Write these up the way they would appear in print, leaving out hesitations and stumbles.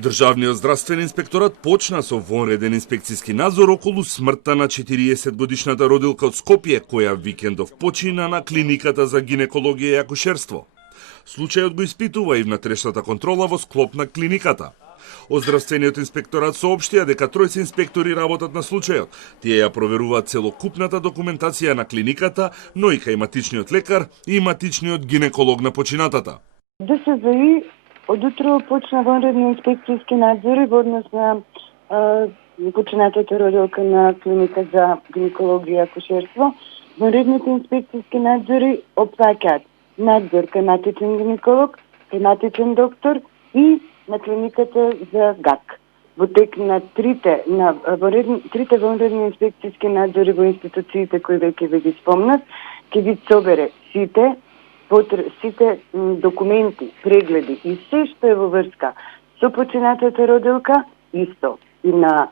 Државниот здравствен инспекторат почна со вонреден инспекцијски надзор околу смртта на 40-годишната родилка од Скопје, која викендов почина на клиниката за гинекологија и акушерство. Случајот го испитува и внатрешната контрола во склоп на клиниката. Од здравствениот инспекторат соопштија дека тројца инспектори работат на случајот. Тие ја проверуваат целокупната документација на клиниката, но и кај матичниот лекар и матичниот гинеколог на починатата. ДСЗИ од утро почна вонредни инспекцијски надзори во однос на починатата родилка на клиника за гинекологија и акушерство. Вонредните инспекцијски надзори опфаќаат надзор кај матичен гинеколог, кај матичен доктор и на клиниката за ГАК. Во тек на трите вонредни инспекцијски надзори во институциите кои веќе ви ги спомнав, ќе ги собере сите документи, прегледи и се што е во врска со починатата родилка, исто и на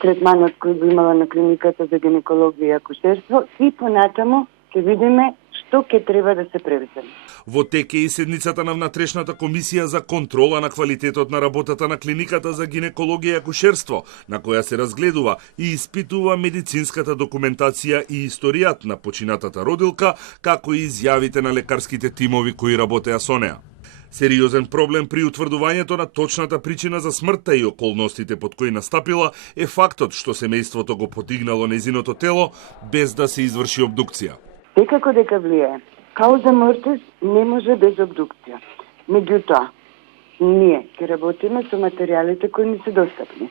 третманот кој го имала на клиниката за гинекологија и акушерство, и понатаму ќе видиме што ќе треба да се превземе. Во тек е и седницата на внатрешната комисија за контрола на квалитетот на работата на клиниката за гинекологија и акушерство, на која се разгледува и испитува медицинската документација и историјат на починатата родилка, како и изјавите на лекарските тимови кои работеа со неа. Сериозен проблем при утврдувањето на точната причина за смртта и околностите под кои настапила е фактот што семејството го потигнало незиното тело без да се изврши обдукција. Секако дека влијае. Кауза мортис не може без обдукција. Меѓутоа, ние ќе работиме со материјалите кои ни се достапни.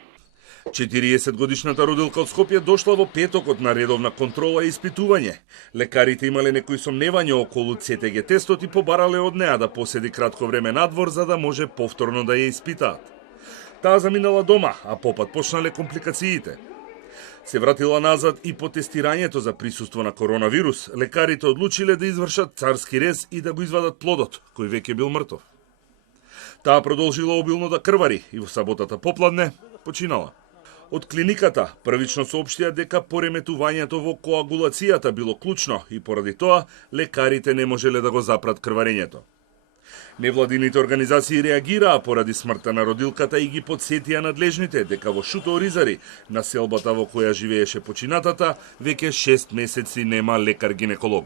40-годишната родилка од Скопје дошла во петокот на редовна контрола и испитување. Лекарите имале некои сомневања околу ЦТГ тестот и побарале од неа да поседи кратко време надвор за да може повторно да ја испитаат. Таа заминала дома, а попат почнале компликациите. Се вратила назад и по тестирањето за присуство на коронавирус, лекарите одлучиле да извршат царски рез и да го извадат плодот, кој веќе бил мртов. Таа продолжила обилно да крвари и во саботата попладне починала. Од клиниката првично соопштија дека пореметувањето во коагулацијата било клучно и поради тоа лекарите не можеле да го запрат крварењето. Невладините организации реагираа поради смртта на родилката и ги подсетија надлежните дека во Шуто Оризари, населбата во која живееше починатата, веќе 6 месеци нема лекар-гинеколог.